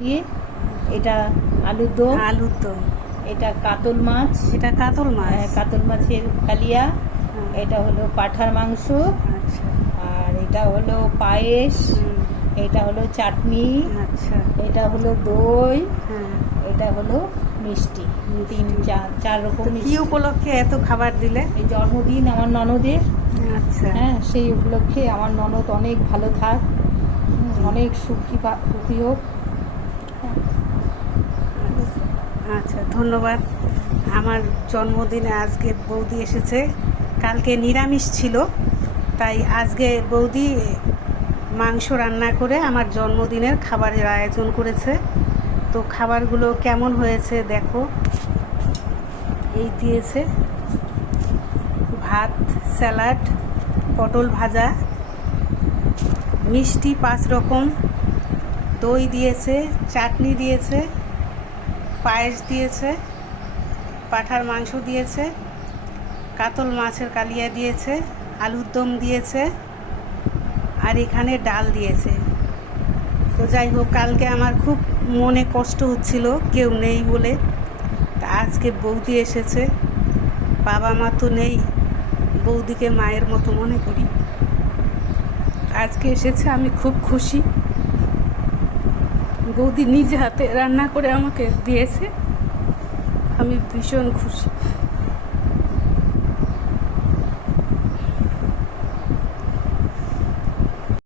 দিয়ে এটা আলুর দম, আলুর দম, এটা কাতল মাছ, এটা কাতল মাছ, কাতল মাছের কালিয়া, হ্যাঁ। এটা হলো পাঁঠার মাংস, আচ্ছা। আর এটা হলো পায়েস, এটা হলো চাটনি, আচ্ছা। এটা হলো দই, হ্যাঁ। এটা হলো মিষ্টি। চার রকম তো কি মিষ্টি। উপলক্ষে এত খাবার দিলে? এই জন্মদিন আমার ননদের। আচ্ছা। হ্যাঁ, সেই উপলক্ষে আমার ননদ অনেক ভালো থাক, অনেক সুখী হোক। আচ্ছা, ধন্যবাদ। আমার জন্মদিনে আজকে বৌদি এসেছে, কালকে নিরামিষ ছিল, তাই আজকে বৌদি মাংস রান্না করে আমার জন্মদিনের খাবারের আয়োজন করেছে। তো খাবারগুলো কেমন হয়েছে দেখো। এই দিয়েছে ভাত, স্যালাড, পটল ভাজা, মিষ্টি 5 রকম, দই দিয়েছে, চাটনি দিয়েছে, পায়েস দিয়েছে, পাঁঠার মাংস দিয়েছে, কাতল মাছের কালিয়া দিয়েছে, আলুর দম দিয়েছে, আর এখানে ডাল দিয়েছে। তো যাই হোক, কালকে আমার খুব মনে কষ্ট হচ্ছিল কেউ নেই বলে। তা আজকে বৌদি এসেছে, বাবা মা তো নেই, বৌদিকে মায়ের মতো মনে করি। আজকে এসেছে, আমি খুব খুশি। বৌদি নিজে হাতে রান্না করে আমাকে দিয়েছে, আমি ভীষণ খুশি।